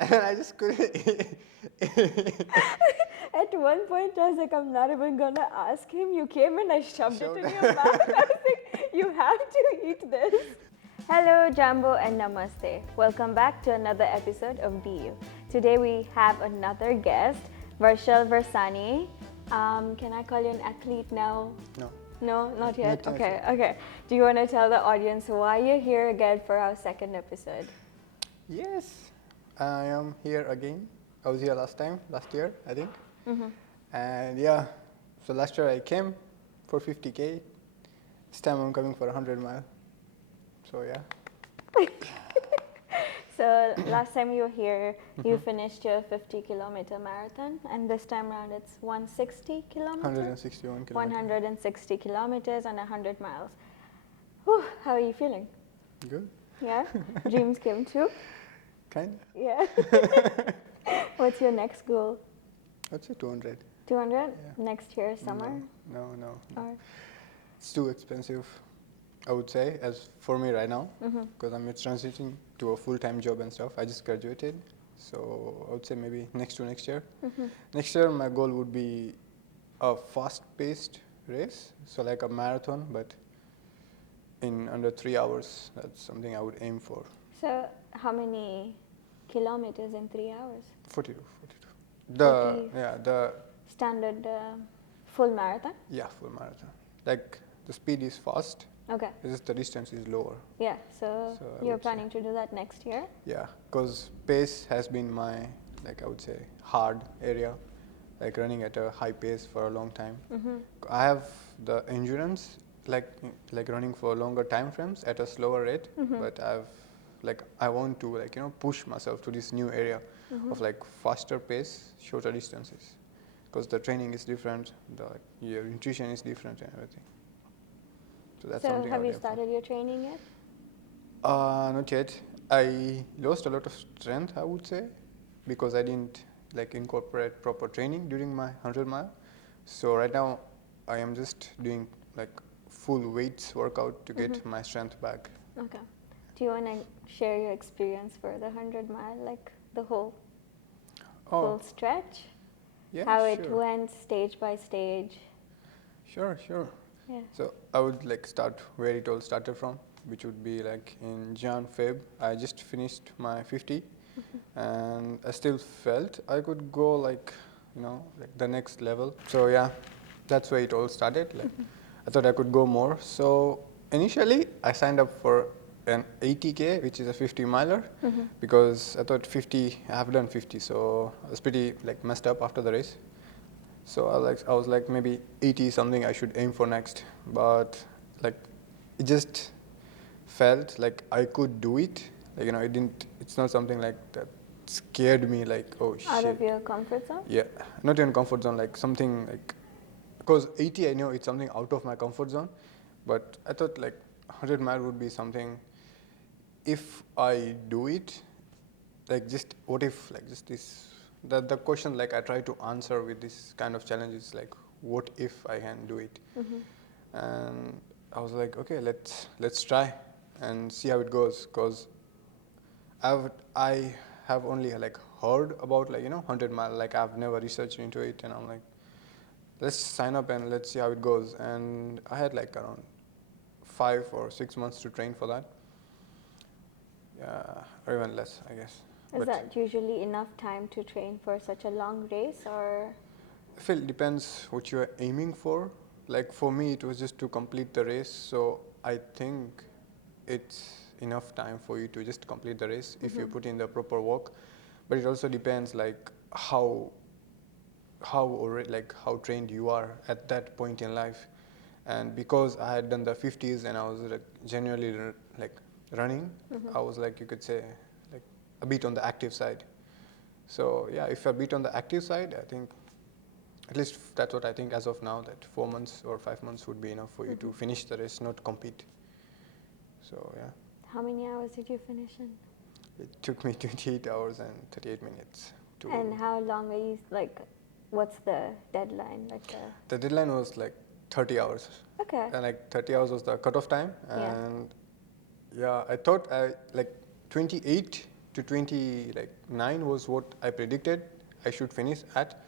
And I just couldn't. At one point, I was like, I'm not even gonna ask him. You came and I shoved it in your mouth. I was like, you have to eat this. Hello, Jambo, and Namaste. Welcome back to another episode of BU. Today we have another guest, Varsal Varsani. Can I call you an athlete now? No. No, not yet. Not Okay, yet. okay. Do you want to tell the audience why you're here again for our second episode? Yes, I am here again. I was here last year, I think. And yeah, so last year I came for 50K. This time I'm coming for 100 mile. So yeah. So last time you were here, you finished your 50-kilometer marathon, and this time around it's 160 kilometers? 161 kilometers. 160 kilometers and 100 miles. Whew, how are you feeling? Good. Yeah? Dreams came true? Kind. Yeah. What's your next goal? I'd say 200. 200? Yeah. Next year, summer? No. Or? It's too expensive, I would say, as for me right now, because I'm transitioning to a full-time job and stuff. I just graduated, so I would say maybe next year. Next year, my goal would be a fast-paced race, so like a marathon, but in under 3 hours. That's something I would aim for. So how many kilometers in 3 hours? 42. 40. The Standard full marathon? full marathon. Like the speed is fast, Okay. it's just the distance is lower. Yeah, so So I you're would say- planning to do that next year? Yeah, because pace has been my, like I would say, hard area, like running at a high pace for a long time. I have the endurance, like running for longer time frames at a slower rate, but I want to push myself to this new area of like faster pace, shorter distances, because the training is different, your nutrition is different and everything. So that's So something. have I would you aim for. started your training yet? Not yet. I lost a lot of strength, I would say, because I didn't incorporate proper training during my 100 mile. So right now, I am just doing like full weights workout to get my strength back. Okay. Do you want to share your experience for the 100 mile, like the whole full stretch? Yeah, How sure. it went stage by stage? Sure. Yeah. So I would start where it all started from, which would be like in Feb. I just finished my 50, and I still felt I could go like the next level. So yeah, that's where it all started. I thought I could go more. So initially I signed up for an 80K, which is a 50 miler, because I thought 50. I have done 50, so I was pretty messed up after the race. So I was like maybe 80 something I should aim for next, but it just felt like I could do it. It didn't. It's not something like that scared me. Like, oh shit. Out of your comfort zone? Yeah, not in comfort zone. Like something because 80 I know it's something out of my comfort zone, but I thought 100 mile would be something. If I do it, just what if just this. The question I try to answer with this kind of challenge is what if I can do it? And I was like, okay, let's try and see how it goes, because I have only heard about 100 mile, I've never researched into it, and I'm like, let's sign up and let's see how it goes. And I had around 5 or 6 months to train for that. Yeah, or even less, I guess. Is that usually enough time to train for such a long race, or? I feel it depends what you are aiming for. Like for me, it was just to complete the race, so I think it's enough time for you to just complete the race if you put in the proper work. But it also depends how trained you are at that point in life. And because I had done the 50s and I was genuinely running, I was you could say a bit on the active side. So yeah, if a bit on the active side, I think at least that's what I think as of now, that 4 months or 5 months would be enough for you to finish the race, not compete. So yeah. How many hours did you finish in? It took me 28 hours and 38 minutes. And how long are you, what's the deadline? The deadline was 30 hours. Okay. And 30 hours was the cutoff time. And yeah, I thought 28 to 29 was what I predicted I should finish at,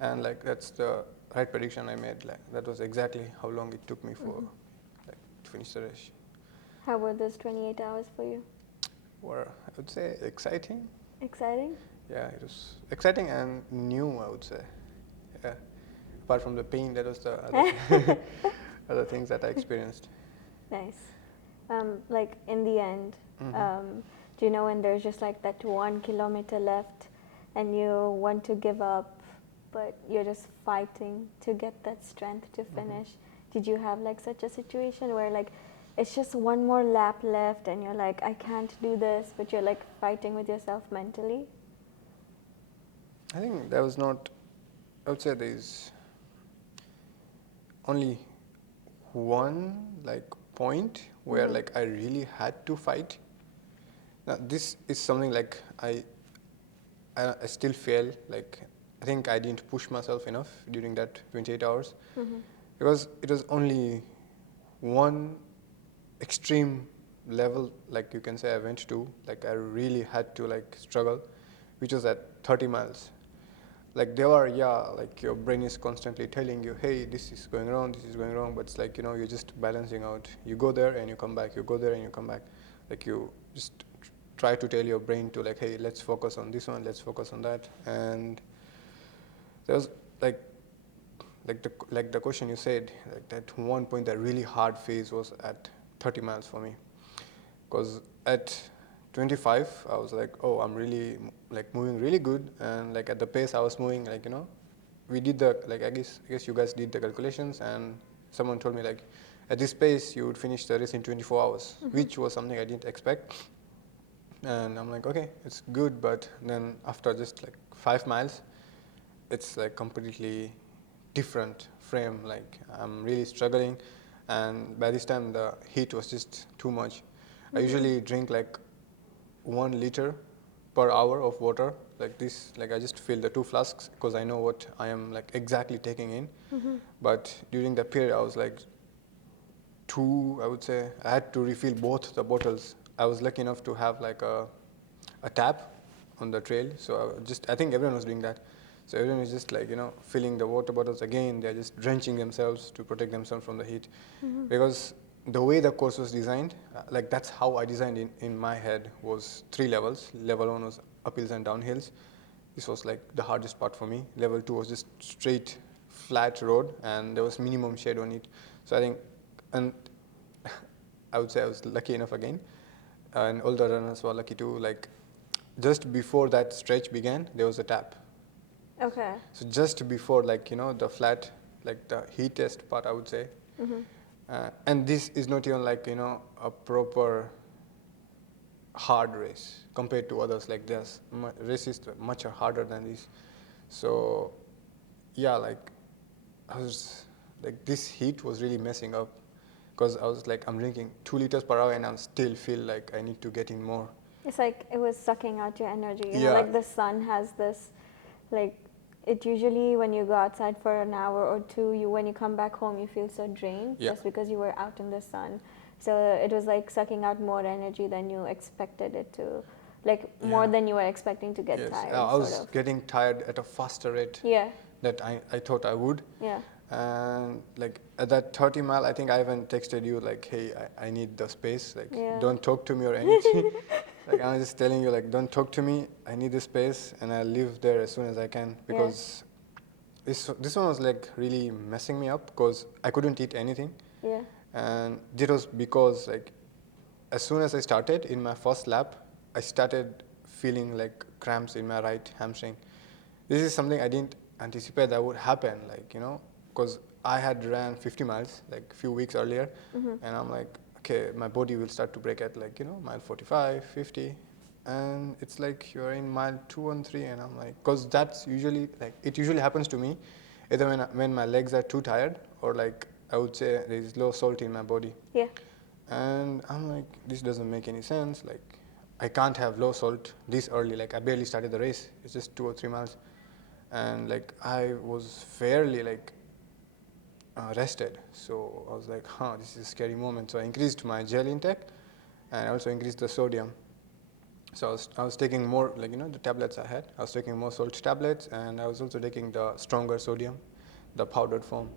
and like that's the right prediction I made. Like that was exactly how long it took me for like to finish the race. How were those 28 hours for you? Were, I would say, exciting. Exciting? Yeah, it was exciting and new, I would say. Yeah. Apart from the pain, that was the other, other things that I experienced. Nice. Like in the end, Mhm. do you know when there's just like that 1 kilometer left and you want to give up, but you're just fighting to get that strength to finish? Did you have like such a situation where like it's just one more lap left and you're like, I can't do this, but you're like fighting with yourself mentally? I think there was not, I would say there's only one like point where like I really had to fight. Now this is something like I still feel like I think I didn't push myself enough during that 28 hours because it was only one extreme level, like you can say I went to, like I really had to like struggle, which was at 30 miles. Like there are, yeah, like your brain is constantly telling you, hey, this is going wrong, this is going wrong, but it's like, you know, you're just balancing out. You go there and you come back, you go there and you come back. Like you just try to tell your brain to like, hey, let's focus on this one, let's focus on that. And there was like the question you said, like that one point, that really hard phase was at 30 miles for me. Because at 25, I was like, oh, I'm really like moving really good, and like at the pace I was moving, like, you know, we did the like I guess you guys did the calculations, and someone told me like at this pace you would finish the race in 24 hours, which was something I didn't expect. And I'm like, okay, it's good, but then after just like 5 miles, it's like completely different frame. Like I'm really struggling, and by this time the heat was just too much. I usually drink like 1 liter per hour of water, like this. Like I just fill the 2 flasks because I know what I am like exactly taking in. But during that period, I was like I would say I had to refill both the bottles. I was lucky enough to have like a tap on the trail, so I think everyone was doing that. So everyone is just like, you know, filling the water bottles again. They're just drenching themselves to protect themselves from the heat, because the way the course was designed, like that's how I designed in my head, was 3 levels. Level 1 was uphills and downhills. This was like the hardest part for me. Level 2 was just straight flat road, and there was minimum shade on it. So I think, and I would say I was lucky enough again, and all the runners were lucky too. Like just before that stretch began, there was a tap. Okay. So just before, like, you know, the flat, like the heat test part, I would say. And this is not even like, you know, a proper hard race compared to others. Like there's races much harder than this. So yeah, like I was like, this heat was really messing up, because I was like, I'm drinking 2 liters per hour and I still feel like I need to get in more. It's like it was sucking out your energy. You know, Yeah. like the sun has this, like, it usually when you go outside for an hour or two, when you come back home, you feel so drained Yeah. just because you were out in the sun. So it was like sucking out more energy than you expected it to, like more Yeah. than you were expecting to get Yes, tired. I was sort of. getting tired at a faster rate Yeah. that I thought I would. Yeah. And like at that 30 mile, I think I even texted you like, hey, I need the space. Like, Yeah. don't talk to me or anything. Like, I'm just telling you, like, don't talk to me. I need the space, and I'll leave there as soon as I can, because this one was like really messing me up, because I couldn't eat anything. Yeah. And this was because like as soon as I started in my first lap, I started feeling like cramps in my right hamstring. This is something I didn't anticipate that would happen, like, you know, because I had ran 50 miles like a few weeks earlier, and I'm like, okay, my body will start to break at like, you know, mile 45, 50, and it's like you're in mile 2 and 3, and I'm like, because that's usually like, it usually happens to me either when my legs are too tired, or like I would say there's low salt in my body. Yeah. And I'm like, this doesn't make any sense. Like, I can't have low salt this early. Like, I barely started the race. It's just 2 or 3 miles. And like, I was fairly like rested. So I was like, this is a scary moment. So I increased my gel intake, and I also increased the sodium. So I was taking more, like, the tablets I had. I was taking more salt tablets, and I was also taking the stronger sodium, the powdered form.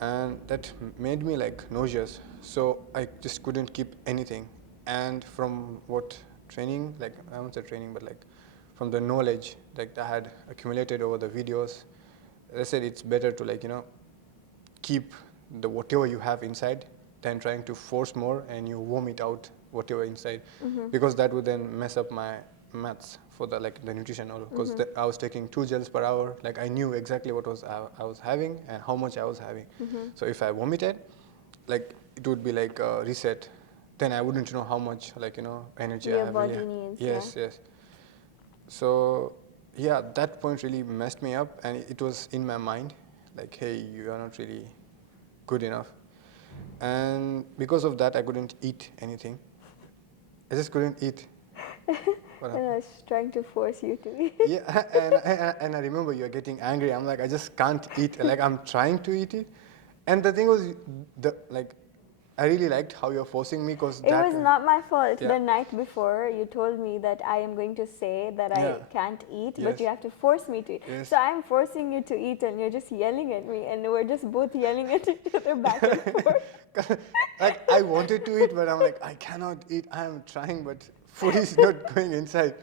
And that made me like nauseous. So I just couldn't keep anything. And from what training, like, I won't say training, but like from the knowledge like I had accumulated over the videos, they said it's better to, like, keep the whatever you have inside than trying to force more and you vomit out whatever inside, because that would then mess up my maths for the, like, the nutrition, because I was taking 2 gels per hour. Like, I knew exactly what was I was having and how much I was having. So if I vomited, like, it would be like a reset. Then I wouldn't know how much, like, energy I Your have body really. needs. Yes, yes. So yeah, that point really messed me up, and it was in my mind, like, hey, you are not really good enough. And because of that, I couldn't eat anything. I just couldn't eat. What And I happened? was trying to force you to eat. Yeah, and I remember you're getting angry. I'm like, I just can't eat. Like, I'm trying to eat it. And the thing was, I really liked how you're forcing me, because It was not my fault. Yeah. The night before, you told me that I am going to say that I Yeah. can't eat, but Yes. you have to force me to eat. Yes. So I'm forcing you to eat, and you're just yelling at me, and we're just both yelling at each other back and forth. Like, I wanted to eat, but I'm like, I cannot eat. I'm trying, but food is not going inside.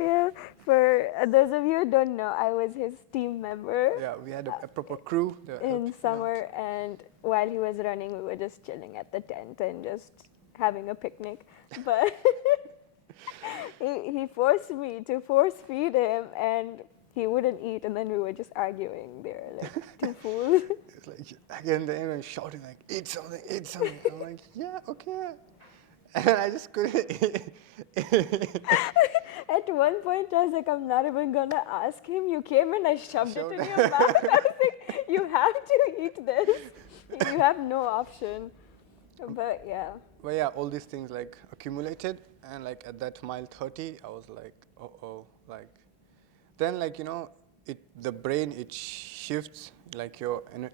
Yeah, for those of you who don't know, I was his team member. Yeah, we had a proper crew that In helped. summer, and while he was running, we were just chilling at the tent and just having a picnic. But he forced me to force feed him, and he wouldn't eat, and then we were just arguing there like two fools. It's like, again, everyone shouting like, eat something, eat something. I'm like, yeah, okay. And I just couldn't eat. At one point, I was like, I'm not even gonna ask him. You came and I shoved it in your mouth. I was like, you have to eat this. You have no option. But yeah. But yeah, all these things like accumulated, and like at that mile 30, I was like, oh, like, then, like, the brain, it shifts, like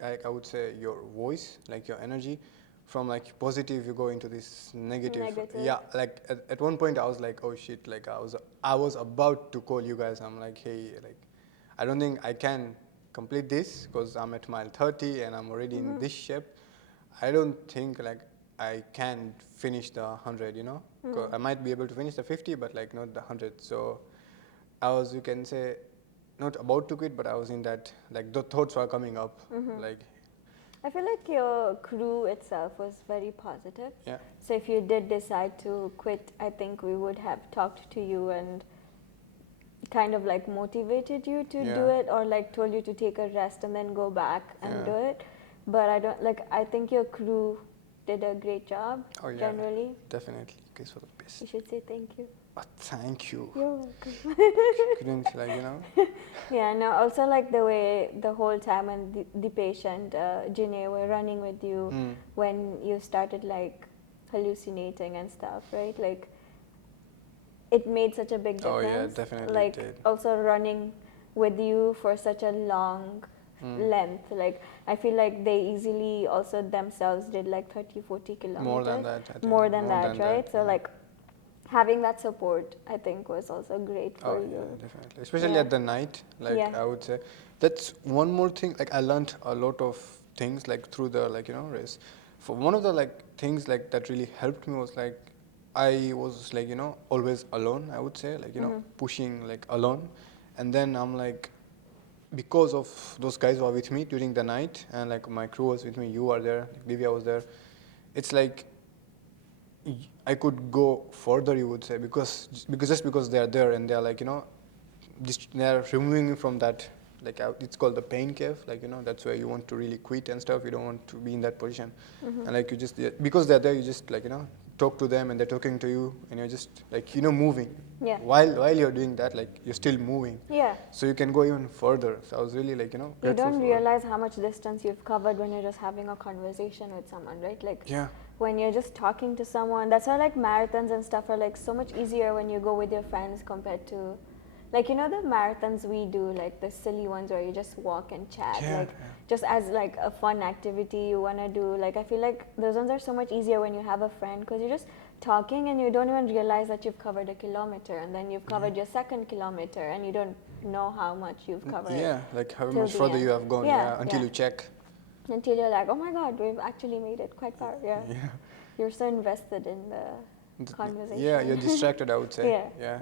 like, I would say your voice, like your energy, from like positive you go into this negative. Negative. Yeah, like at one point I was like, oh shit, like I was about to call you guys. I'm like, hey, like, I don't think I can complete this because I'm at mile 30 and I'm already in this shape. I don't think like I can finish the 100, 'Cause I might be able to finish the 50, but like not the 100. So I was, you can say, not about to quit, but I was in that, like, the thoughts were coming up, like, I feel like your crew itself was very positive. yeah, So if you did decide to quit, I think we would have talked to you and kind of like motivated you to do Yeah. it, or like told you to take a rest and then go back and Yeah. do it. But I don't like. I think your crew did a great job. Oh yeah, Generally, definitely. Guys were the you best. should say thank you. Thank you. You're welcome. Couldn't, like, Yeah, no, also like the way the whole time and the patient, Janae, were running with you when you started like hallucinating and stuff, right? Like it made such a big difference. Oh yeah, definitely Like did. also running with you for such a long length. Like I feel like they easily also themselves did like 30, 40 kilometers. More than that, I think. More than More that, than right? that, So yeah. like having that support, I think, was also great for Oh you. yeah, definitely. Especially Yeah. at the night, like, Yeah. I would say. That's one more thing. Like, I learned a lot of things, like, through the, like, race. For one of the, like, things, like, that really helped me was, like, I was, like, always alone, I would say, like, pushing, like, alone. And then I'm like, because of those guys who are with me during the night, and like my crew was with me, you are there, like, Divya was there. It's like I could go further, you would say, because they are there and they are, like, they are removing me from that, like, it's called the pain cave, like, that's where you want to really quit and stuff. You don't want to be in that position, and like you just, because they're there, you just, like, talk to them and they're talking to you, and you're just, like, moving. Yeah. While you're doing that, like, you're still moving. Yeah. So you can go even further. So I was really, like, You grateful don't for. realize how much distance you've covered when you're just having a conversation with someone, right? Like Yeah. when you're just talking to someone. That's why like marathons and stuff are like so much easier when you go with your friends compared to like, the marathons we do, like the silly ones where you just walk and chat, Yeah, like yeah. just as like a fun activity you want to do. Like I feel like those ones are so much easier when you have a friend because you just talking and you don't even realize that you've covered a kilometer, and then you've covered your second kilometer and you don't know how much you've covered. Yeah, like how till much the further end. you have gone, Yeah, until yeah. you check. Until you're like, oh my god, we've actually made it quite far. Yeah. Yeah. You're so invested in the conversation. Yeah, you're distracted, I would say. Yeah,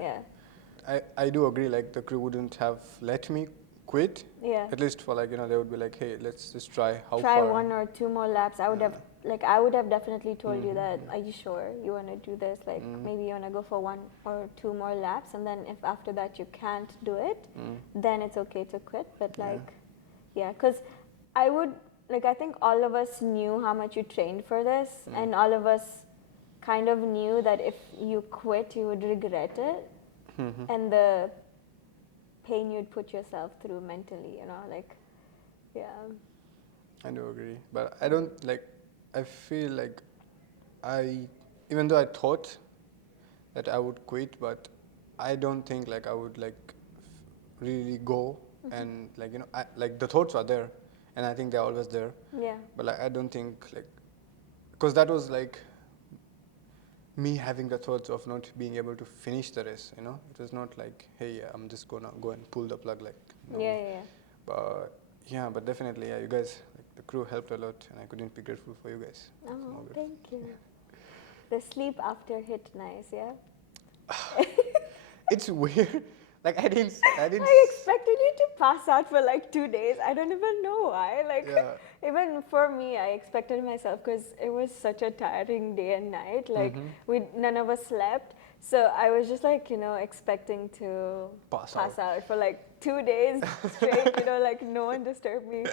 yeah. I do agree, like the crew wouldn't have let me quit. Yeah. At least for like, they would be like, hey, let's just try how Try far. 1 or 2 more laps. I would have definitely told you that, are you sure you want to do this? Like maybe you want to go for 1 or 2 more laps, and then if after that you can't do it, then it's okay to quit. But because I think all of us knew how much you trained for this, and all of us kind of knew that if you quit, you would regret it, and the pain you'd put yourself through mentally, yeah. I do agree, but I don't I feel like even though I thought that I would quit, but I don't think I would really go, and the thoughts are there, and I think they're always there. Yeah. But I don't think because that was me having the thoughts of not being able to finish the race. It was not like, hey, I'm just gonna go and pull the plug. No. Yeah. But definitely, you guys, the crew helped a lot, and I couldn't be grateful for you guys. Oh, thank you. The sleep after hit nice, yeah? It's weird. I didn't. I expected you to pass out for 2 days. I don't even know why. Even for me, I expected myself, because it was such a tiring day and night. None of us slept. So I was just expecting to pass out for 2 days straight, no one disturbed me.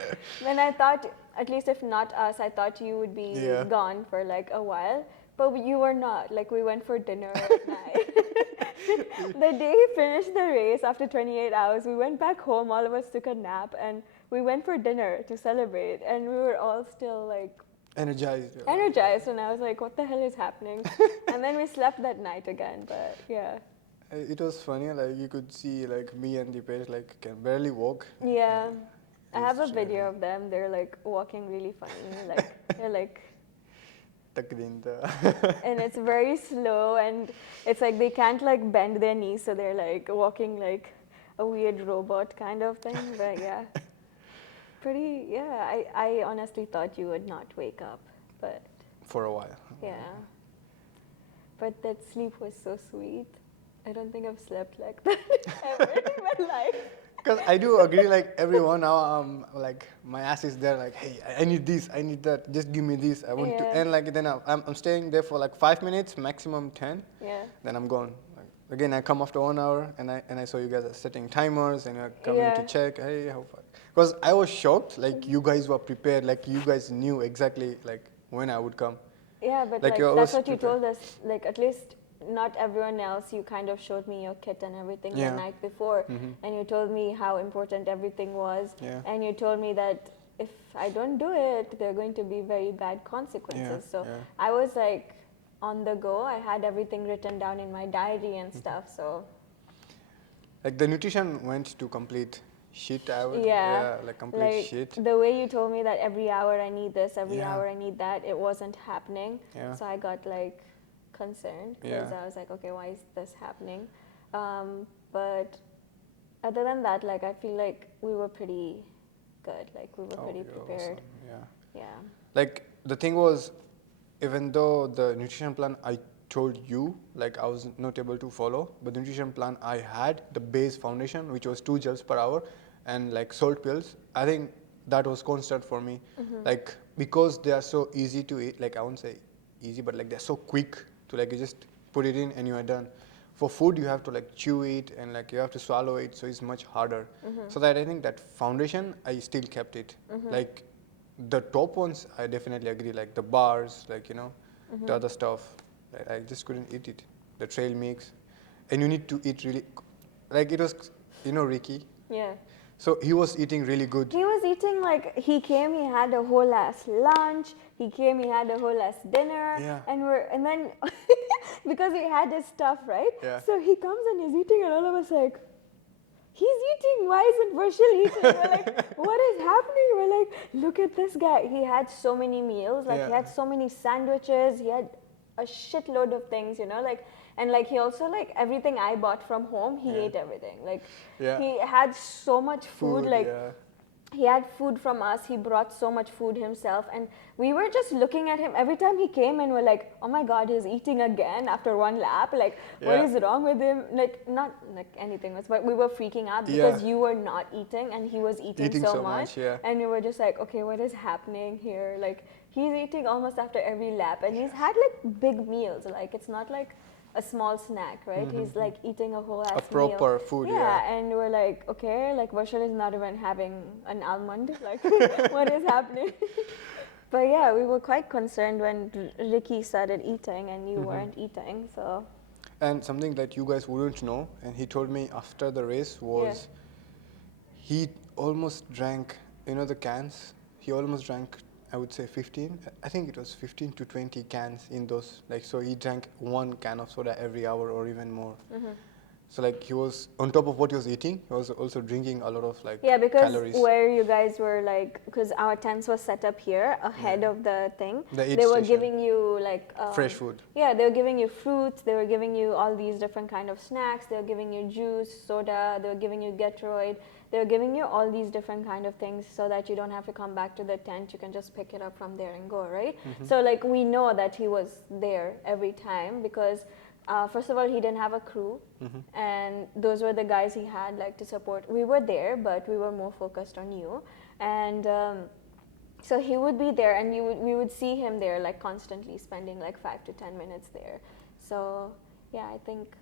Then I thought, at least if not us, I thought you would be gone for a while. But you were not. We went for dinner at night. The day he finished the race, after 28 hours, we went back home, all of us took a nap, and we went for dinner to celebrate. And we were all still energized. And I was like, what the hell is happening? And then we slept that night again, but yeah. It was funny, you could see me and Deepesh can barely walk. Yeah. I have a video of them. They're walking really funny. They're and it's very slow, and it's they can't bend their knees, so they're walking like a weird robot kind of thing. But yeah, I honestly thought you would not wake up, but for a while. Yeah. But that sleep was so sweet. I don't think I've slept like that ever in my life. Because I do agree, every 1 hour, my ass is there, hey, I need this, I need that, just give me this, I want to, and then I'm staying there for 5 minutes, maximum 10, then I'm gone. Again, I come after 1 hour, and I saw you guys are setting timers, and you're coming to check, hey, how far? Because I was shocked, you guys were prepared, you guys knew exactly, when I would come. Yeah, but that's what you told us, at least not everyone else. You kind of showed me your kit and everything the night before, and you told me how important everything was, and you told me that if I don't do it, there are going to be very bad consequences. So I was on the go. I had everything written down in my diary and stuff. So the nutrition went to complete shit. Complete shit. The way you told me that every hour I need this, every hour I need that, it wasn't happening. So I got concerned, because I was okay, why is this happening? But other than that, I feel we were pretty good. We were pretty prepared. Awesome. Yeah. The thing was, even though the nutrition plan I told you, I was not able to follow, but the nutrition plan I had, the base foundation, which was 2 gels per hour, and salt pills, I think that was constant for me. Because they are so easy to eat, I won't say easy, but they're so quick to you just put it in and you are done. For food, you have to chew it, and you have to swallow it, so it's much harder. So that I think that foundation, I still kept it. The top ones, I definitely agree, the bars, the other stuff, I just couldn't eat it. The trail mix, and you need to eat really, it was, Ricky. Yeah. So he was eating really good. He was eating he came, he had a whole ass lunch. He came, he had a whole ass dinner. Yeah. And then because he had his stuff, right? Yeah. So he comes and he's eating, and all of us he's eating. Why isn't Varsal eating? We're what is happening? We're look at this guy. He had so many meals. He had so many sandwiches. He had a shitload of things, you know, like, and like he also like everything I bought from home, he ate everything. Like he had so much food, like he had food from us, he brought so much food himself, and we were just looking at him every time he came and we're like, oh my god, he's eating again after one lap, like what is wrong with him? Like not like anything was, but we were freaking out because you were not eating and he was eating so much, and we were just like, okay, what is happening here? Like he's eating almost after every lap, and he's had like big meals, like it's not like a small snack, right? He's like eating a whole ass meal. A proper food, and we're like, okay, like Varshal is not even having an almond, like what is happening? But yeah, we were quite concerned when Ricky started eating and you weren't eating, so. And something that you guys wouldn't know, and he told me after the race, was he almost drank, you know, the cans, he almost drank, I would say 15, I think it was 15 to 20 cans in those, like, so he drank 1 can of soda every hour or even more. So like he was, on top of what he was eating, he was also drinking a lot of like because calories. Where you guys were like, because our tents was set up here ahead of the thing, they were station. giving you like fresh food. Yeah, they were giving you fruits, they were giving you all these different kind of snacks, they were giving you juice, soda, they were giving you Gatorade, they were giving you all these different kind of things so that you don't have to come back to the tent, you can just pick it up from there and go, right? So like we know that he was there every time because first of all, he didn't have a crew, and those were the guys he had like to support. We were there, but we were more focused on you, and so he would be there, and we would see him there like constantly spending like 5 to 10 minutes there. So yeah, I think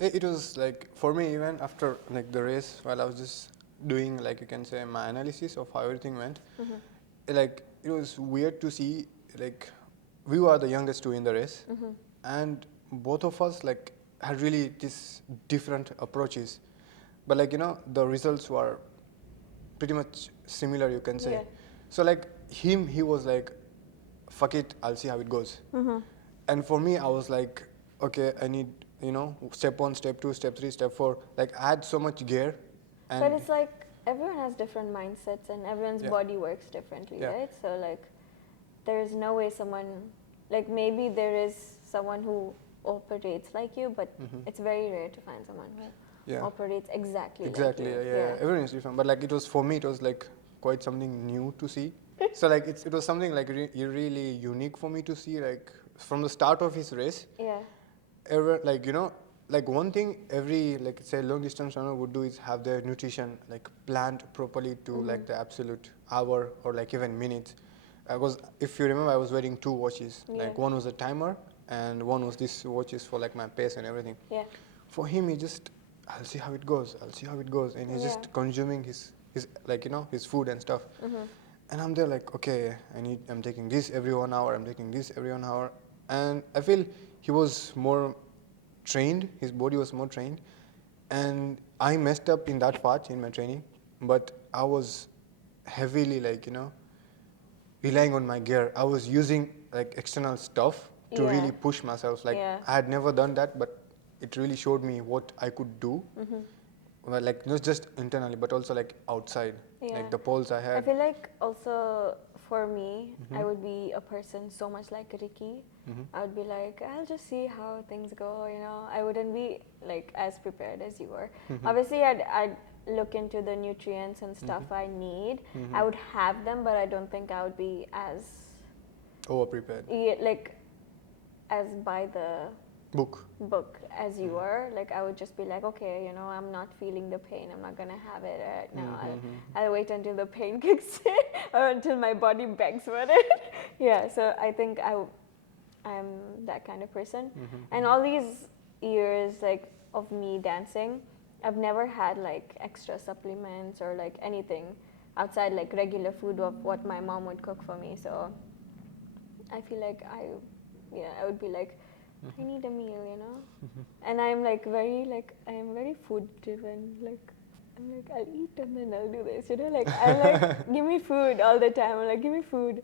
it was like for me, even after like the race, while I was just doing like you can say my analysis of how everything went, like it was weird to see like we were the youngest two in the race, and both of us like had really these different approaches, but like you know the results were pretty much similar, you can say. So like he was like, fuck it, I'll see how it goes. And for me, I was like, okay, I need, you know, step 1, step 2, step 3, step 4. Like I had so much gear. And but it's like everyone has different mindsets and everyone's body works differently, right? So like there's no way someone, like maybe there is someone who operates like you, but it's very rare to find someone who operates exactly like you. Everyone is different, but like it was, for me, it was like quite something new to see. So like it was something like really unique for me to see, like from the start of his race. Like you know, like one thing every like say long distance runner would do is have their nutrition like planned properly to like the absolute hour or like even minutes. If you remember, I was wearing 2 watches. Like one was a timer and one was this watches for like my pace and everything. For him, he just, I'll see how it goes, and he's just consuming his like you know his food and stuff. And I'm there like, okay, I'm taking this every 1 hour, I'm taking this every 1 hour, and I feel he was more trained, his body was more trained, and I messed up in that part in my training, but I was heavily like you know relying on my gear. I was using like external stuff to really push myself. Like I had never done that, but it really showed me what I could do. Well, like not just internally, but also like outside. Like the poles I had. I feel like also for me, I would be a person so much like Ricky. I would be like, I'll just see how things go, you know. I wouldn't be like as prepared as you were. Obviously, I'd look into the nutrients and stuff I need. I would have them, but I don't think I would be as over prepared. Like as by the book as you were. Like I would just be like, okay, you know, I'm not feeling the pain, I'm not gonna have it right now. I'll wait until the pain kicks in or until my body begs for it. So I think I'm that kind of person. And all these years like of me dancing, I've never had like extra supplements or like anything outside like regular food of what my mom would cook for me. So I feel like I would be like, I need a meal, you know. And I'm like I am very food driven. Like I'm like, I'll eat and then I'll do this, you know. Like I'm like, give me food all the time. I'm like, give me food.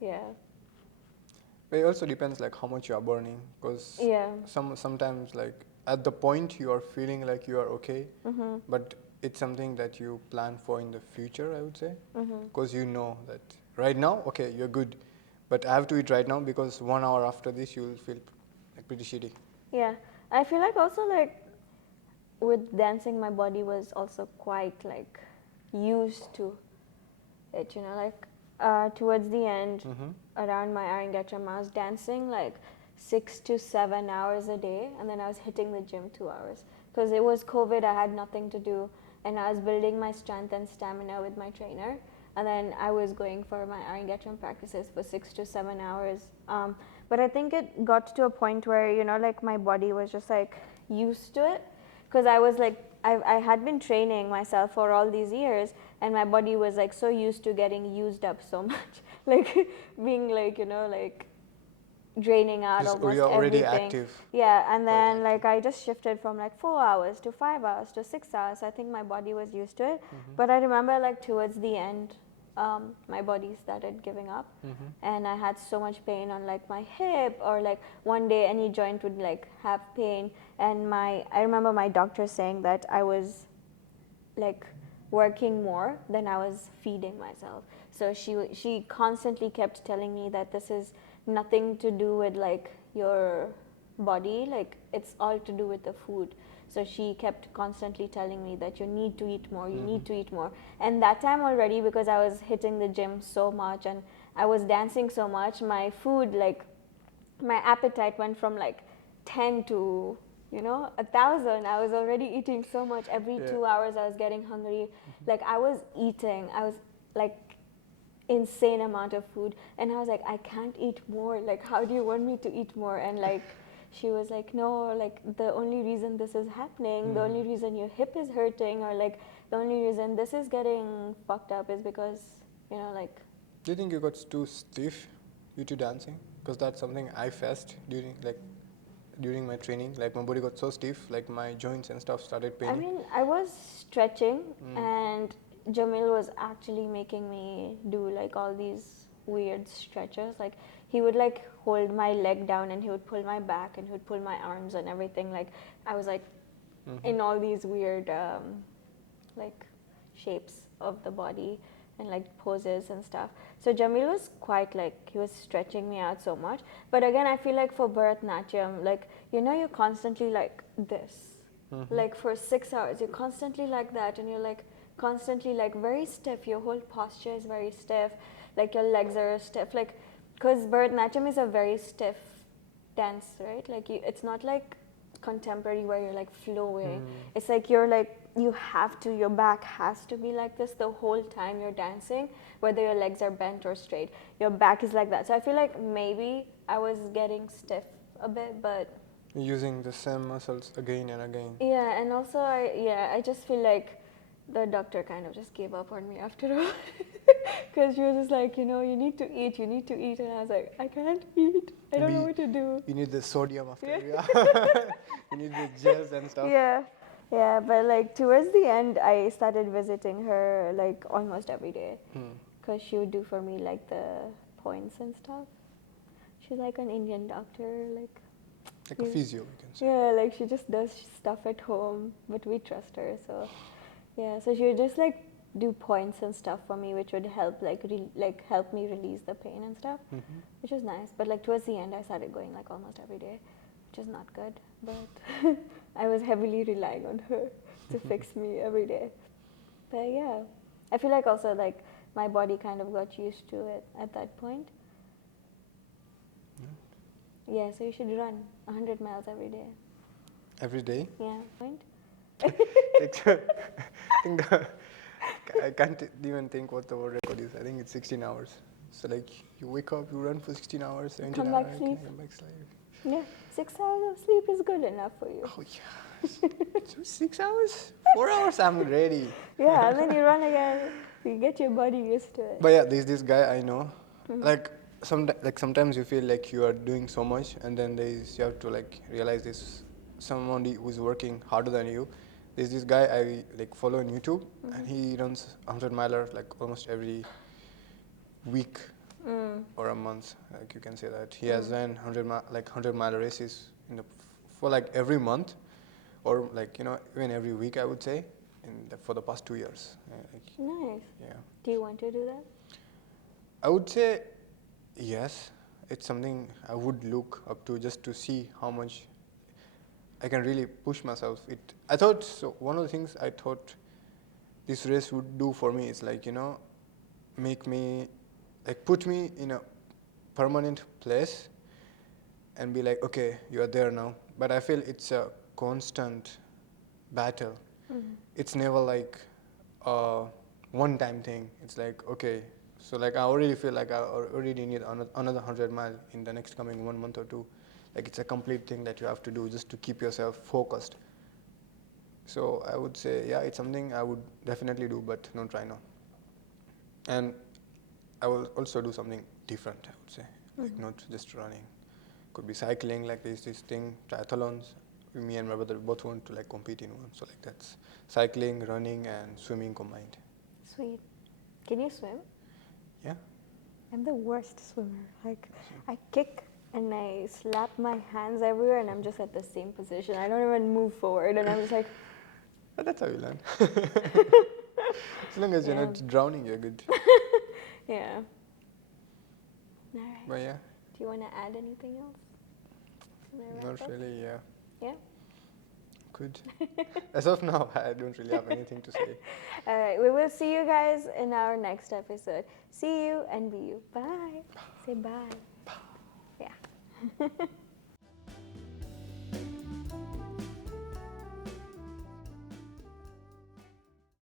But it also depends like how much you are burning, because sometimes like at the point you are feeling like you are okay, but it's something that you plan for in the future, I would say, because you know that right now, okay, you're good, But I have to eat right now because 1 hour after this you will feel like pretty shitty. Yeah, I feel like also like with dancing, my body was also quite like used to it. You know, like towards the end, around my Arangetram, I was dancing like 6 to 7 hours a day, and then I was hitting the gym 2 hours because it was COVID. I had nothing to do, and I was building my strength and stamina with my trainer. And then I was going for my Arangetram practices for 6 to 7 hours. But I think it got to a point where, you know, like my body was just like used to it. Because I was like, I had been training myself for all these years, and my body was like so used to getting used up so much. Like being like, you know, like draining out almost You're already everything. active. Yeah, and Quite then like active. I just shifted from like 4 hours to 5 hours to 6 hours. I think my body was used to it. But I remember like towards the end, my body started giving up, and I had so much pain on like my hip, or like one day any joint would like have pain. And I remember my doctor saying that I was like working more than I was feeding myself. So she constantly kept telling me that this is nothing to do with like your body, like it's all to do with the food. So she kept constantly telling me that you need to eat more, you need to eat more. And that time already, because I was hitting the gym so much and I was dancing so much, my food, like my appetite went from like 10 to, you know, 1,000. I was already eating so much. Every 2 hours I was getting hungry. Like I was eating, I was like insane amount of food, and I was like, I can't eat more. Like, how do you want me to eat more? And like she was like, no, like the only reason this is happening, the only reason your hip is hurting, or like the only reason this is getting fucked up is because, you know, like. Do you think you got too stiff due to dancing? Because that's something I faced during my training. Like my body got so stiff, like my joints and stuff started paining. I mean, I was stretching, and Jamil was actually making me do like all these weird stretches. Like he would like hold my leg down, and he would pull my back, and he would pull my arms and everything. Like I was like in all these weird like shapes of the body and like poses and stuff. So Jamil was quite like, he was stretching me out so much. But again, I feel like for Bharatanatyam, like, you know, you're constantly like this. Like for 6 hours, you're constantly like that, and you're like constantly like very stiff. Your whole posture is very stiff. Like your legs are stiff. Like, because Bharatanatyam is a very stiff dance, right? Like it's not like contemporary where you're like flowing. It's like you're like, you have to, your back has to be like this the whole time you're dancing, whether your legs are bent or straight. Your back is like that. So I feel like maybe I was getting stiff a bit, but Using the same muscles again and again. yeah, and also I just feel like the doctor kind of just gave up on me after all. Because she was just like, you know, you need to eat, and I was like, I can't eat, I don't know what to do. You need the sodium after you need the gels and stuff. Yeah, but like towards the end, I started visiting her like almost every day, because she would do for me like the points and stuff. She's like an Indian doctor, like Like a physio, you can say. yeah, like she just does stuff at home, but we trust her. So yeah, so she would just like do points and stuff for me, which would help like help me release the pain and stuff, which was nice. But like towards the end, I started going like almost every day, which is not good. But I was heavily relying on her to fix me every day. But yeah, I feel like also like my body kind of got used to it at that point. Yeah, so you should run 100 miles every day. Every day? Yeah, point. I think I can't even think what the world record is. I think it's 16 hours. So like you wake up, you run for 16 hours, 17 Come hours, back, sleep. come back sleep. Yeah, 6 hours of sleep is good enough for you. Oh yeah. So 6 hours? 4 hours, I'm ready. Yeah, and then you run again. You get your body used to it. But yeah, there's this guy I know. Like sometimes you feel like you are doing so much, and then you have to like realize this somebody who's working harder than you. There's this guy I like follow on YouTube, and he runs 100 miler like almost every week or a month. Like you can say that he has ran 100 mile races for like every month, or like even every week I would say, for the past 2 years. Nice. Yeah. Do you want to do that? I would say Yes, it's something I would look up to just to see how much I can really push myself. I thought, so one of the things I thought this race would do for me is like, make me, like put me in a permanent place and be like, okay, you are there now. But I feel it's a constant battle. Mm-hmm. It's never like a one-time thing. It's like, okay, so like I already feel like I already need another 100 mile in the next coming 1 month or two. Like it's a complete thing that you have to do just to keep yourself focused. So I would say, yeah, it's something I would definitely do, but not right now. And I will also do something different, I would say, like not just running. Could be cycling, like there's this thing, triathlons. Me and my brother both want to like compete in one. So like that's cycling, running, and swimming combined. Sweet. Can you swim? Yeah. I'm the worst swimmer. Like, I kick and I slap my hands everywhere and I'm just at the same position. I don't even move forward and I'm just like... But that's how you learn. As long as you're Yeah. not drowning, you're good. Yeah. All right. But yeah, Do you want to add anything else? Can I wrap not up? really, yeah. Yeah? Good. As of now, I don't really have anything to say. All right. We will see you guys in our next episode. See you and be you. Bye. Say bye. Yeah.